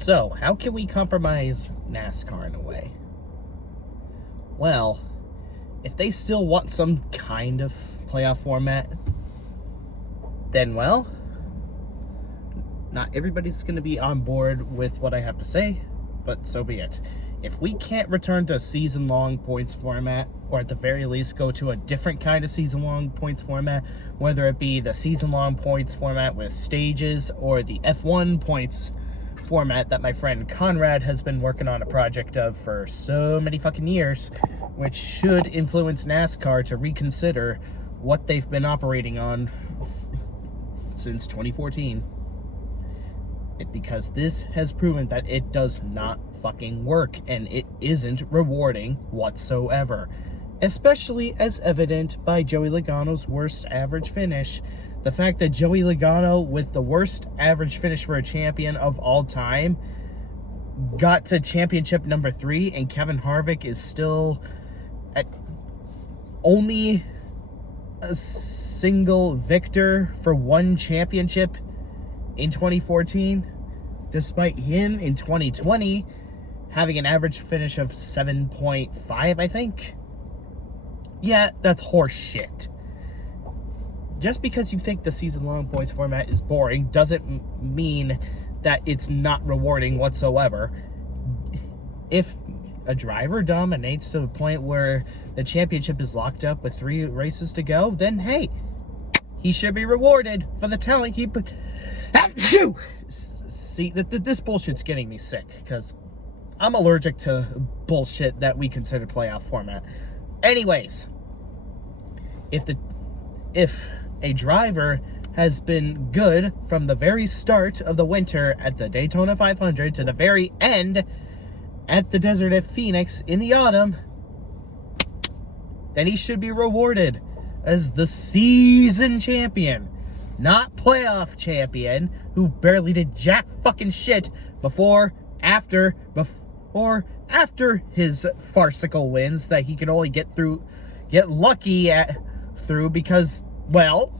So, how can we compromise NASCAR in a way? Well, if they still want some kind of playoff format, then, well, not everybody's going to be on board with what I have to say, but so be it. If we can't return to a season-long points format, or at the very least go to a different kind of season-long points format, whether it be the season-long points format with stages or the F1 points format that my friend Conrad has been working on a project of for so many fucking years, which should influence NASCAR to reconsider what they've been operating on since 2014. Because this has proven that it does not fucking work, and it isn't rewarding whatsoever. Especially as evident by Joey Logano's worst average finish. The fact that Joey Logano, with the worst average finish for a champion of all time, got to championship number 3, and Kevin Harvick is still at only a single victor for one championship in 2014, despite him in 2020 having an average finish of 7.5, I think. Yeah, that's horse shit. Just because you think the season-long points format is boring doesn't mean that it's not rewarding whatsoever. If a driver dominates to the point where the championship is locked up with 3 races to go, then hey, he should be rewarded for the talent he put. See, this bullshit's getting me sick, because I'm allergic to bullshit that we consider playoff format. Anyways, if a driver has been good from the very start of the winter at the Daytona 500 to the very end at the desert at Phoenix in the autumn, then he should be rewarded as the season champion, not playoff champion, who barely did jack fucking shit before after his farcical wins that he could only get lucky through because, well,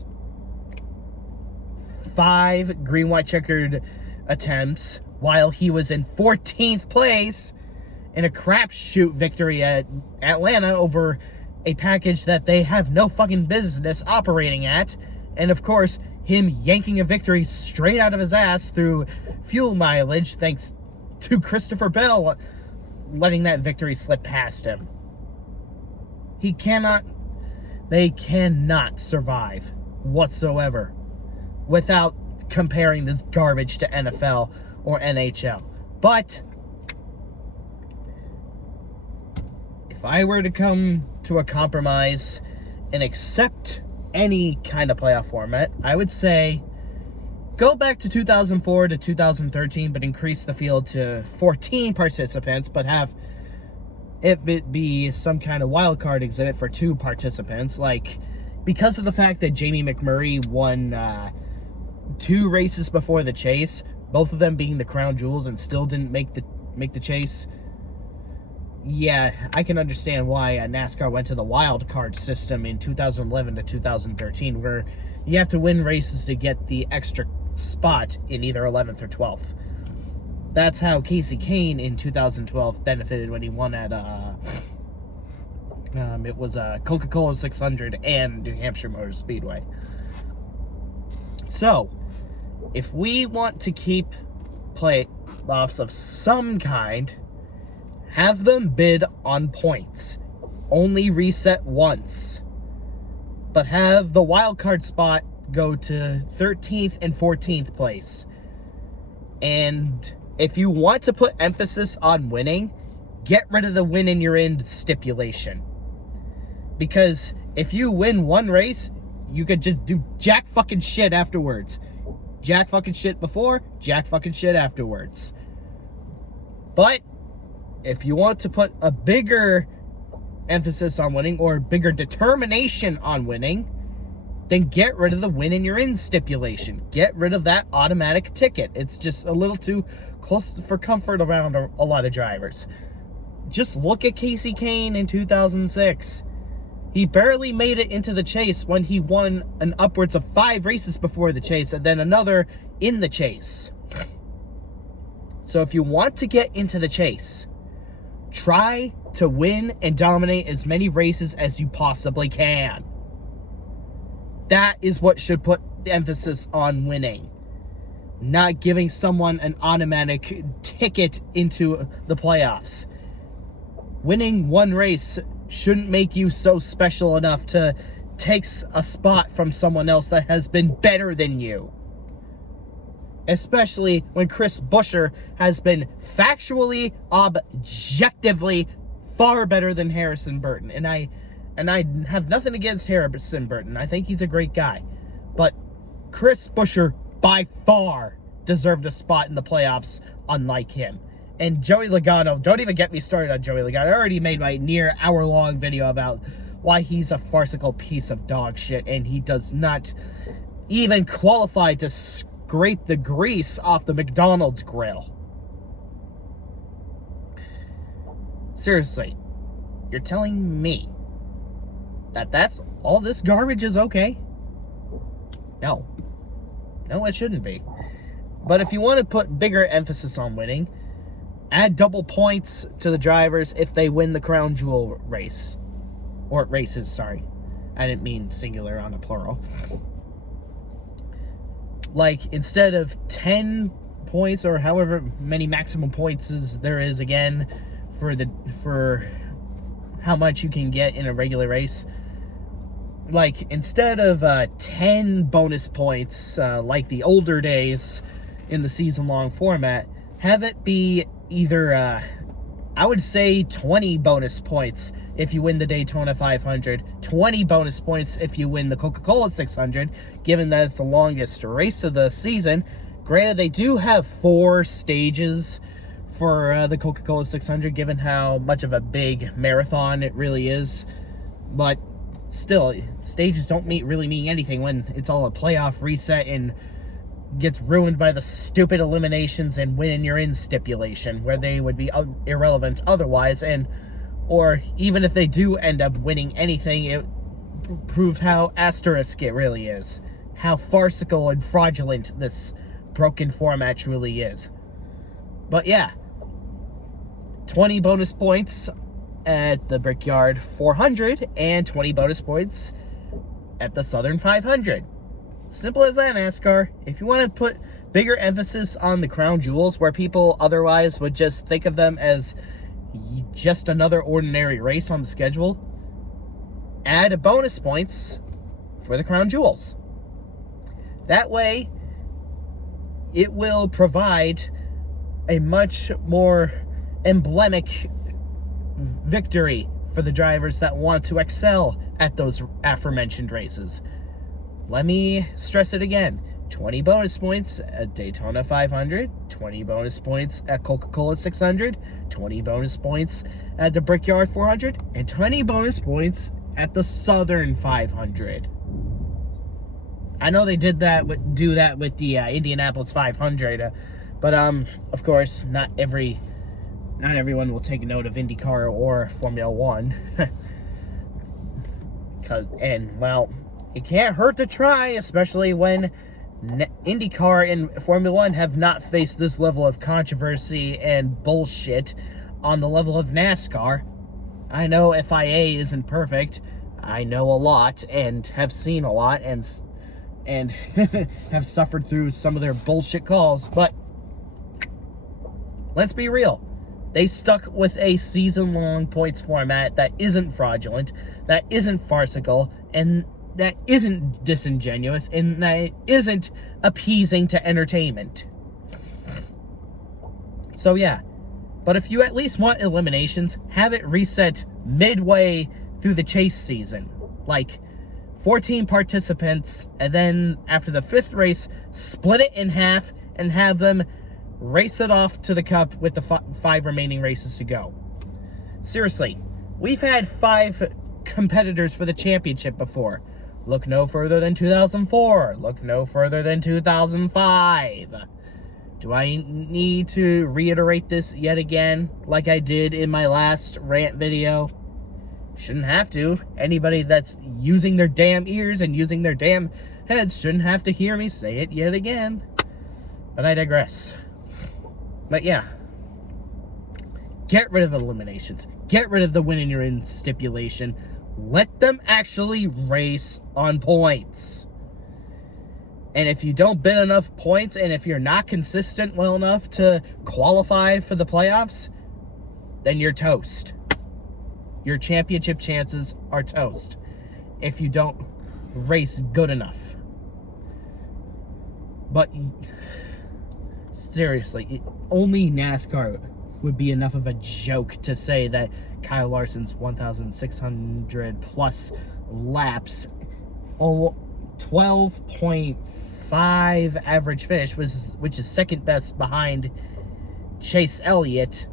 5 green, white, checkered attempts while he was in 14th place in a crapshoot victory at Atlanta over a package that they have no fucking business operating at. And of course, him yanking a victory straight out of his ass through fuel mileage thanks to Christopher Bell letting that victory slip past him. They cannot survive whatsoever without comparing this garbage to NFL or NHL. But if I were to come to a compromise and accept any kind of playoff format, I would say go back to 2004 to 2013, but increase the field to 14 participants, but have it be some kind of wild card exhibit for 2 participants. Like, because of the fact that Jamie McMurray won 2 races before the chase, both of them being the crown jewels, and still didn't make the chase. Yeah, I can understand why NASCAR went to the wild card system in 2011 to 2013, where you have to win races to get the extra spot in either 11th or 12th. That's how Casey Kane in 2012 benefited when he won at it was Coca-Cola 600 and New Hampshire Motor Speedway. So, if we want to keep playoffs of some kind, have them bid on points. Only reset once. But have the wild card spot go to 13th and 14th place. And if you want to put emphasis on winning, get rid of the win and you're in stipulation. Because if you win one race, you could just do jack fucking shit afterwards. Jack fucking shit before, jack fucking shit afterwards. But if you want to put a bigger emphasis on winning or bigger determination on winning, then get rid of the win and you're in stipulation. Get rid of that automatic ticket. It's just a little too close for comfort around a lot of drivers. Just look at Casey Kane in 2006. He barely made it into the chase when he won an upwards of 5 races before the chase and then another in the chase. So if you want to get into the chase, try to win and dominate as many races as you possibly can. That is what should put the emphasis on winning, not giving someone an automatic ticket into the playoffs. Winning one race shouldn't make you so special enough to take a spot from someone else that has been better than you. Especially when Chris Buescher has been factually, objectively far better than Harrison Burton. And I have nothing against Harrison Burton. I think he's a great guy. But Chris Buescher, by far, deserved a spot in the playoffs, unlike him. And Joey Logano, don't even get me started on Joey Logano. I already made my near hour-long video about why he's a farcical piece of dog shit, and he does not even qualify to scrape the grease off the McDonald's grill. Seriously, you're telling me that that's all this garbage is okay? No. No, it shouldn't be. But if you want to put bigger emphasis on winning, add double points to the drivers if they win the crown jewel race. Or races, sorry. I didn't mean singular on a plural. Like, instead of 10 points or however many maximum points there is again for how much you can get in a regular race, like, instead of 10 bonus points like the older days in the season-long format, have it be either, I would say 20 bonus points if you win the Daytona 500, 20 bonus points if you win the Coca-Cola 600, given that it's the longest race of the season. Granted, they do have 4 stages for the Coca-Cola 600, given how much of a big marathon it really is. But still, stages don't really mean anything when it's all a playoff reset and gets ruined by the stupid eliminations and win you're in stipulation, where they would be irrelevant otherwise. Or even if they do end up winning anything, it proves how asterisk it really is, how farcical and fraudulent this broken format truly is. But yeah, 20 bonus points at the Brickyard 400 and 20 bonus points at the Southern 500. Simple as that, NASCAR. If you want to put bigger emphasis on the crown jewels, where people otherwise would just think of them as just another ordinary race on the schedule, add bonus points for the crown jewels. That way, it will provide a much more emblematic victory for the drivers that want to excel at those aforementioned races. Let me stress it again. 20 bonus points at Daytona 500, 20 bonus points at Coca-Cola 600, 20 bonus points at the Brickyard 400, and 20 bonus points at the Southern 500. I know they do that with the Indianapolis 500, but of course, not everyone will take note of IndyCar or Formula 1. Well, it can't hurt to try, especially when IndyCar and Formula 1 have not faced this level of controversy and bullshit on the level of NASCAR. I know FIA isn't perfect. I know a lot and have seen a lot and have suffered through some of their bullshit calls, but let's be real. They stuck with a season-long points format that isn't fraudulent, that isn't farcical, and that isn't disingenuous, and that isn't appeasing to entertainment. So yeah, but if you at least want eliminations, have it reset midway through the chase season. Like 14 participants, and then after the 5th race, split it in half and have them race it off to the cup with the 5 remaining races to go. Seriously, we've had 5 competitors for the championship before. Look no further than 2004. Look no further than 2005. Do I need to reiterate this yet again, like I did in my last rant video? Shouldn't have to. Anybody that's using their damn ears and using their damn heads shouldn't have to hear me say it yet again. But I digress. But yeah, get rid of eliminations. Get rid of the win and you're in stipulation. Let them actually race on points. And if you don't bid enough points, and if you're not consistent well enough to qualify for the playoffs, then you're toast. Your championship chances are toast if you don't race good enough. But seriously, only NASCAR would be enough of a joke to say that Kyle Larson's 1,600 plus laps, 12.5 average finish, which is second best behind Chase Elliott,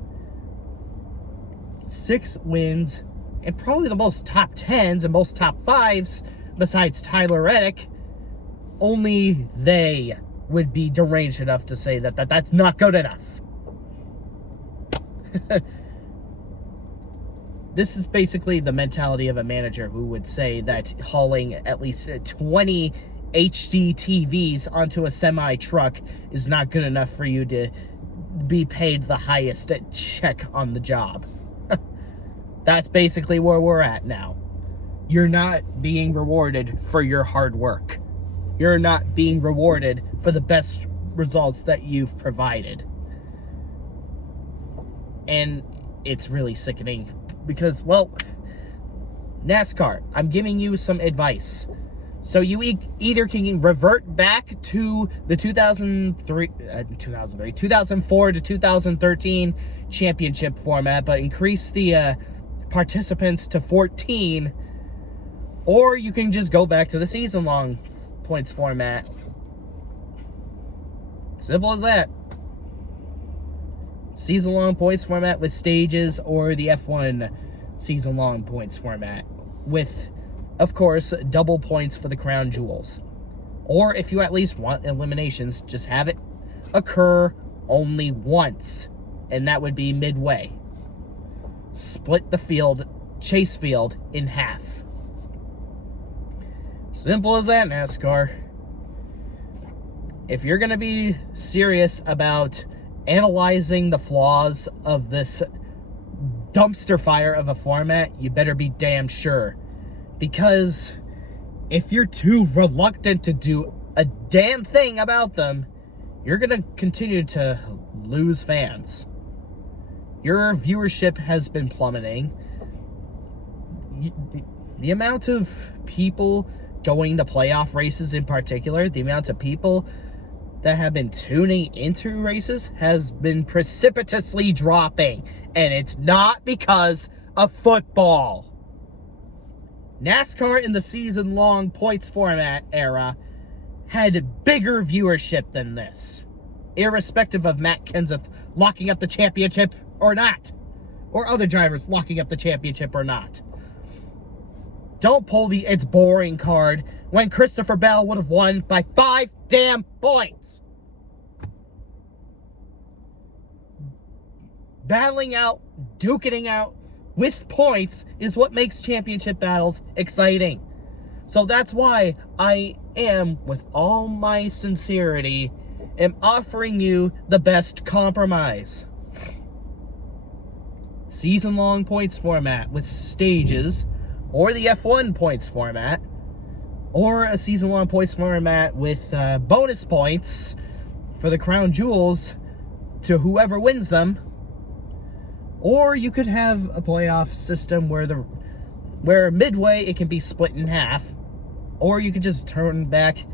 6 wins, and probably the most top 10s and most top 5s besides Tyler Reddick. Only they would be deranged enough to say that that's not good enough. This is basically the mentality of a manager who would say that hauling at least 20 HD TVs onto a semi-truck is not good enough for you to be paid the highest check on the job. That's basically where we're at now. You're not being rewarded for your hard work. You're not being rewarded for the best results that you've provided. And it's really sickening because, well, NASCAR, I'm giving you some advice. So you either can revert back to the 2004 to 2013 championship format, but increase the participants to 14, or you can just go back to the season-long points format. Simple as that. Season-long points format with stages, or the F1 season-long points format with, of course, double points for the crown jewels. Or if you at least want eliminations, just have it occur only once, and that would be midway. Split the field, chase field, in half. Simple as that, NASCAR. If you're going to be serious about analyzing the flaws of this dumpster fire of a format, you better be damn sure. Because if you're too reluctant to do a damn thing about them, you're going to continue to lose fans. Your viewership has been plummeting. The amount of people going to playoff races in particular, the amount of people that have been tuning into races has been precipitously dropping. And it's not because of football. NASCAR in the season-long points format era had bigger viewership than this, irrespective of Matt Kenseth locking up the championship or not, or other drivers locking up the championship or not. Don't pull the "it's boring" card when Christopher Bell would have won by 5 damn points. Battling out, duking out with points is what makes championship battles exciting. So that's why I am, with all my sincerity, am offering you the best compromise. Season-long points format with stages, or the F1 points format, or a season-long points format with bonus points for the crown jewels to whoever wins them. Or you could have a playoff system where midway it can be split in half, or you could just turn back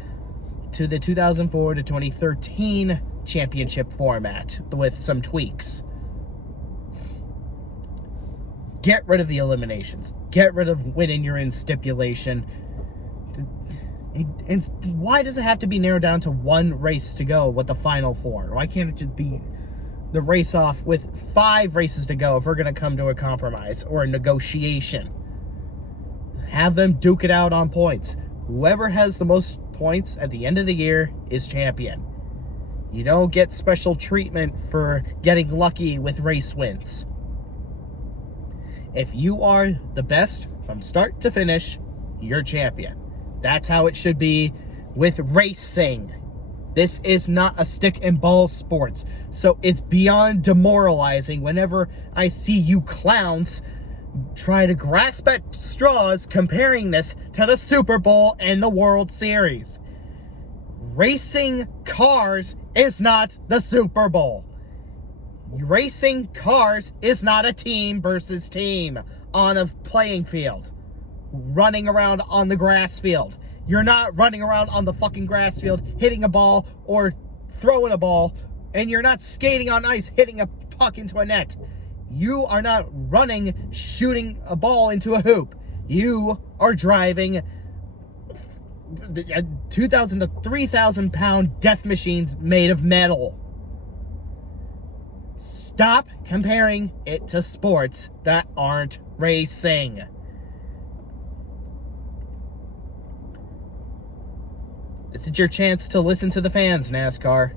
to the 2004 to 2013 championship format with some tweaks. Get rid of the eliminations. Get rid of winning you're in stipulation. And why does it have to be narrowed down to one race to go with the final 4? Why can't it just be the race off with 5 races to go if we're going to come to a compromise or a negotiation? Have them duke it out on points. Whoever has the most points at the end of the year is champion. You don't get special treatment for getting lucky with race wins. If you are the best from start to finish, you're champion. That's how it should be with racing. This is not a stick and ball sports. So it's beyond demoralizing whenever I see you clowns try to grasp at straws comparing this to the Super Bowl and the World Series. Racing cars is not the Super Bowl. Racing cars is not a team versus team on a playing field, running around on the grass field. You're not running around on the fucking grass field, hitting a ball or throwing a ball, and you're not skating on ice, hitting a puck into a net. You are not running, shooting a ball into a hoop. You are driving 2,000 to 3,000 pound death machines made of metal. Stop comparing it to sports that aren't racing. This is your chance to listen to the fans, NASCAR.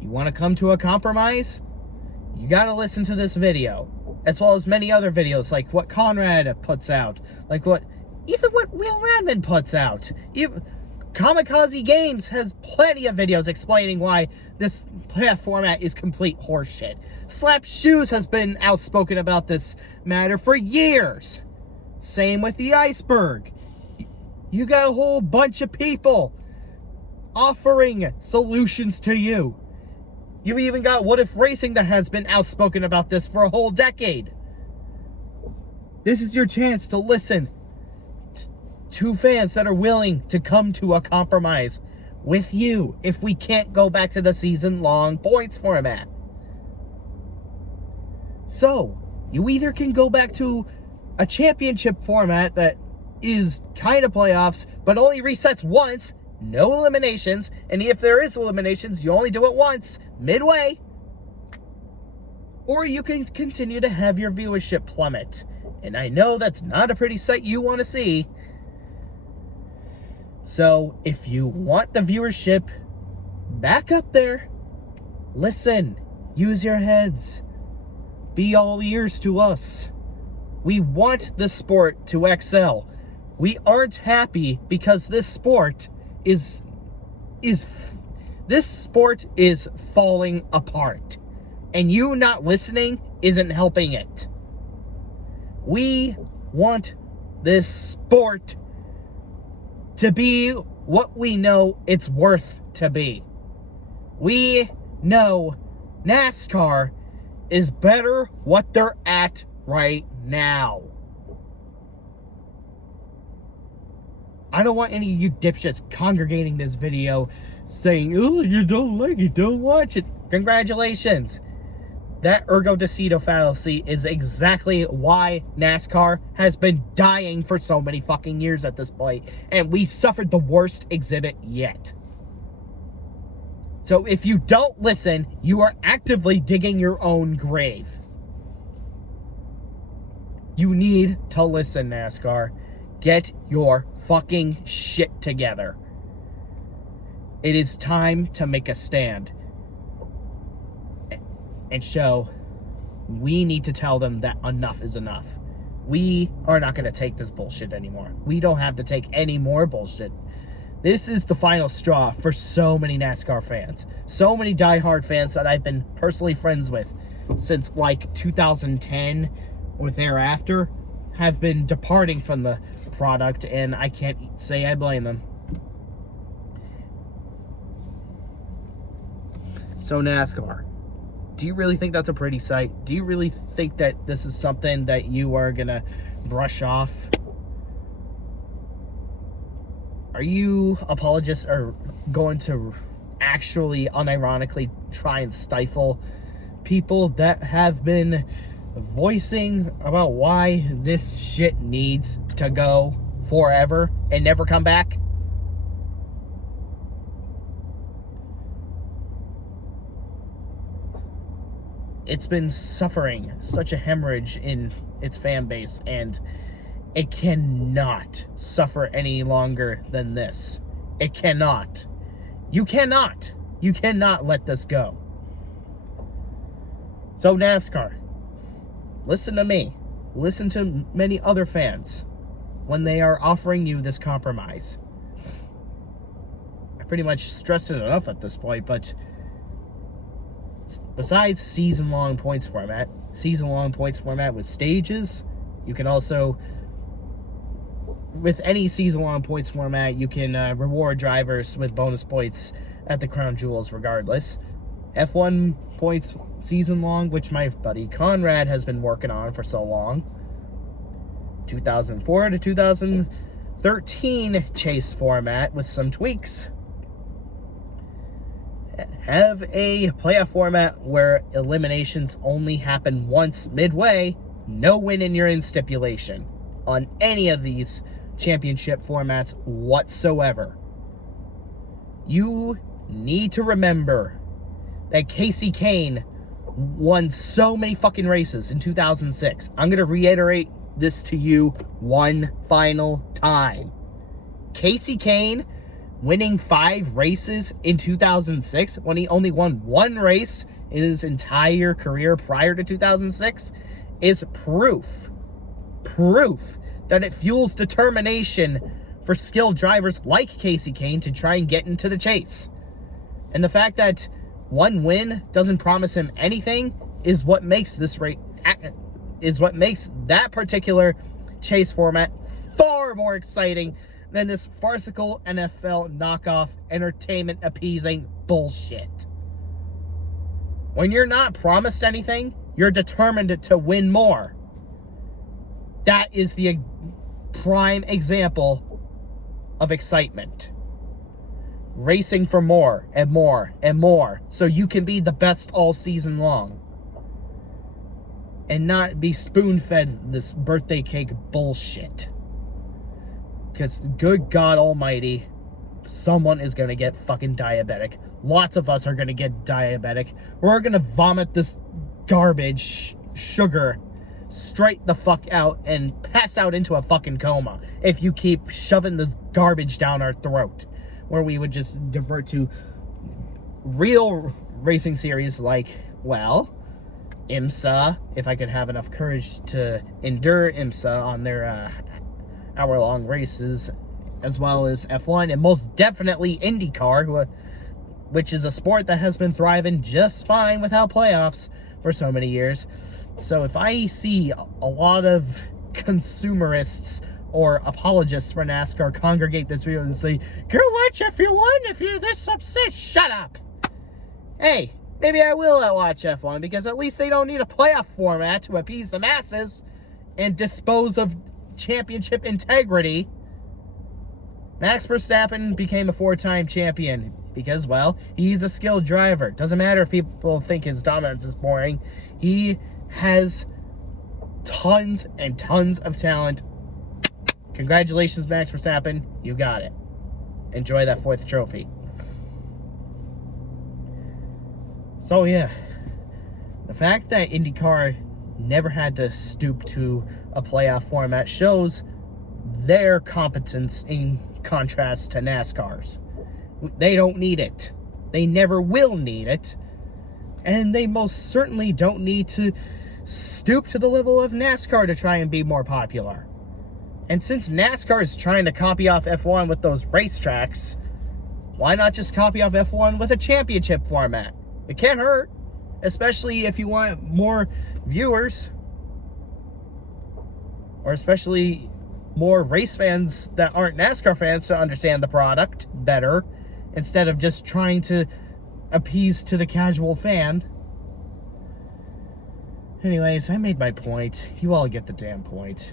You want to come to a compromise? You gotta listen to this video, as well as many other videos, like what Conrad puts out, even what Will Radman puts out. Even Kamikaze Games has plenty of videos explaining why this playoff format is complete horseshit. Slap Shoes has been outspoken about this matter for years. Same with the Iceberg. You got a whole bunch of people offering solutions to you. You've even got What If Racing that has been outspoken about this for a whole decade. This is your chance to listen to fans that are willing to come to a compromise with you if we can't go back to the season-long points format. So, you either can go back to a championship format that is kind of playoffs, but only resets once, no eliminations, and if there is eliminations, you only do it once, midway. Or you can continue to have your viewership plummet. And I know that's not a pretty sight you want to see. So, if you want the viewership back up there, listen, use your heads, be all ears to us. We want this sport to excel. We aren't happy because this sport is falling apart, and you not listening isn't helping it. We want this sport to be what we know it's worth to be. We know NASCAR is better what they're at right now. I don't want any of you dipshits congregating this video saying, oh, you don't like it, don't watch it. Congratulations. That ergo-decido fallacy is exactly why NASCAR has been dying for so many fucking years at this point. And we suffered the worst exhibit yet. So if you don't listen, you are actively digging your own grave. You need to listen, NASCAR. Get your fucking shit together. It is time to make a stand and show we need to tell them that enough is enough. We are not going to take this bullshit anymore. We don't have to take any more bullshit. This is the final straw for so many NASCAR fans. So many diehard fans that I've been personally friends with since like 2010 or thereafter have been departing from the product, and I can't say I blame them. So NASCAR, do you really think that's a pretty sight? Do you really think that this is something that you are gonna brush off? Are you apologists are going to actually unironically try and stifle people that have been voicing about why this shit needs to go forever and never come back? It's been suffering such a hemorrhage in its fan base, and it cannot suffer any longer than this. It cannot. You cannot. You cannot let this go. So NASCAR, listen to me. Listen to many other fans when they are offering you this compromise. I pretty much stressed it enough at this point, but besides season-long points format with stages, you can also, with any season-long points format, you can reward drivers with bonus points at the crown jewels regardless. F1 points season-long, which my buddy Conrad has been working on for so long. 2004 to 2013 chase format with some tweaks. Have a playoff format where eliminations only happen once midway, no win in your in stipulation on any of these championship formats whatsoever. You need to remember that Casey Kane won so many fucking races in 2006. I'm going to reiterate this to you one final time. Casey Kane winning 5 races in 2006 when he only won 1 race in his entire career prior to 2006 is proof that it fuels determination for skilled drivers like Casey Kane to try and get into the chase. And the fact that 1 win doesn't promise him anything is what makes that particular chase format far more exciting than this farcical NFL knockoff entertainment appeasing bullshit. When you're not promised anything, you're determined to win more. That is the prime example of excitement. Racing for more and more and more so you can be the best all season long. And not be spoon-fed this birthday cake bullshit. Because, good God almighty, someone is going to get fucking diabetic. Lots of us are going to get diabetic. We're going to vomit this garbage sugar straight the fuck out and pass out into a fucking coma if you keep shoving this garbage down our throat. Where we would just divert to real racing series like, well, IMSA, if I could have enough courage to endure IMSA on their hour-long races, as well as F1, and most definitely IndyCar, which is a sport that has been thriving just fine without playoffs for so many years. So if I see a lot of consumerists or apologists for NASCAR congregate this video and say, go watch F1 if you're this upset, shut up. Hey, maybe I will watch F1, because at least they don't need a playoff format to appease the masses and dispose of championship integrity. Max Verstappen became a 4-time champion because, well, he's a skilled driver. Doesn't matter if people think his dominance is boring. He has tons and tons of talent. Congratulations, Max Verstappen. You got it. Enjoy that 4th trophy. So, yeah. The fact that IndyCar never had to stoop to a playoff format shows their competence in contrast to NASCAR's. They don't need it. They never will need it. And they most certainly don't need to stoop to the level of NASCAR to try and be more popular. And since NASCAR is trying to copy off F1 with those racetracks, why not just copy off F1 with a championship format? It can't hurt, especially if you want more viewers, or especially more race fans that aren't NASCAR fans to understand the product better, instead of just trying to appease to the casual fan. Anyways, I made my point. You all get the damn point.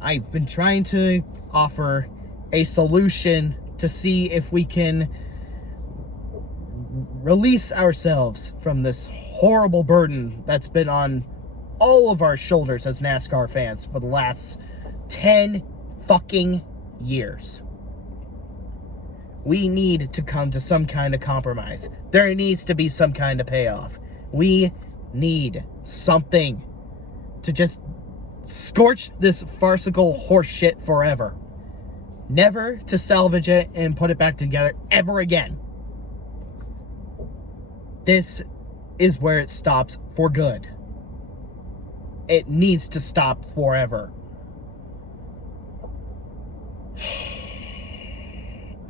I've been trying to offer a solution to see if we can release ourselves from this horrible burden that's been on all of our shoulders as NASCAR fans for the last 10 fucking years. We need to come to some kind of compromise. There needs to be some kind of payoff. We need something to just scorch this farcical horse shit forever. Never to salvage it and put it back together ever again. This is where it stops for good. It needs to stop forever.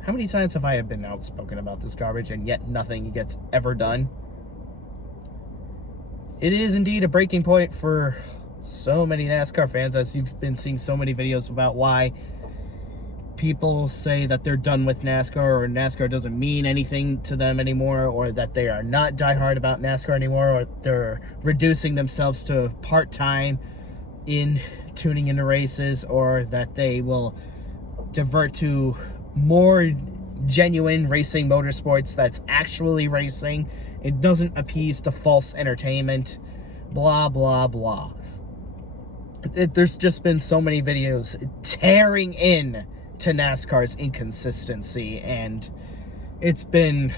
How many many times have I been outspoken about this garbage and yet nothing gets ever done? It is indeed a breaking point for so many NASCAR fans, as you've been seeing so many videos about why people say that they're done with NASCAR, or NASCAR doesn't mean anything to them anymore, or that they are not diehard about NASCAR anymore, or they're reducing themselves to part-time in tuning into races, or that they will divert to more genuine racing motorsports that's actually racing. It doesn't appease to false entertainment, blah, blah, blah. There's just been so many videos tearing in to NASCAR's inconsistency, and it's been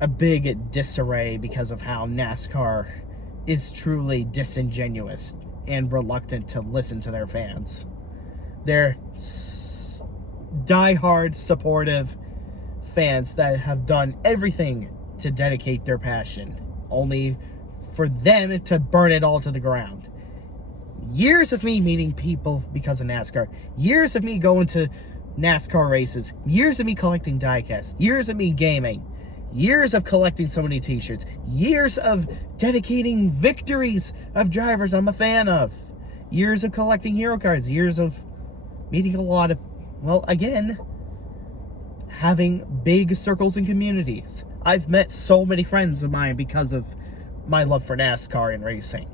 a big disarray because of how NASCAR is truly disingenuous and reluctant to listen to their fans. They're die-hard supportive fans that have done everything to dedicate their passion, only for them to burn it all to the ground. Years of me meeting people because of NASCAR, years of me going to NASCAR races, years of me collecting diecasts, years of me gaming, years of collecting so many t-shirts, years of dedicating victories of drivers I'm a fan of, years of collecting hero cards, years of meeting a lot of, well, again, having big circles and communities. I've met so many friends of mine because of my love for NASCAR and racing.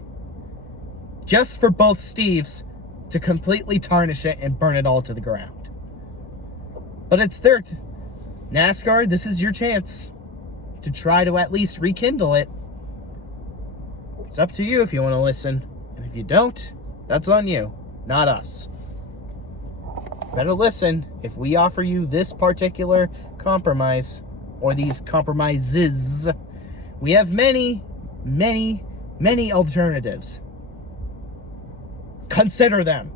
Just for both Steves to completely tarnish it and burn it all to the ground. But it's their NASCAR, this is your chance to try to at least rekindle it. It's up to you if you want to listen. And if you don't, that's on you, not us. Better listen if we offer you this particular compromise, or these compromises. We have many, many, many alternatives. Consider them.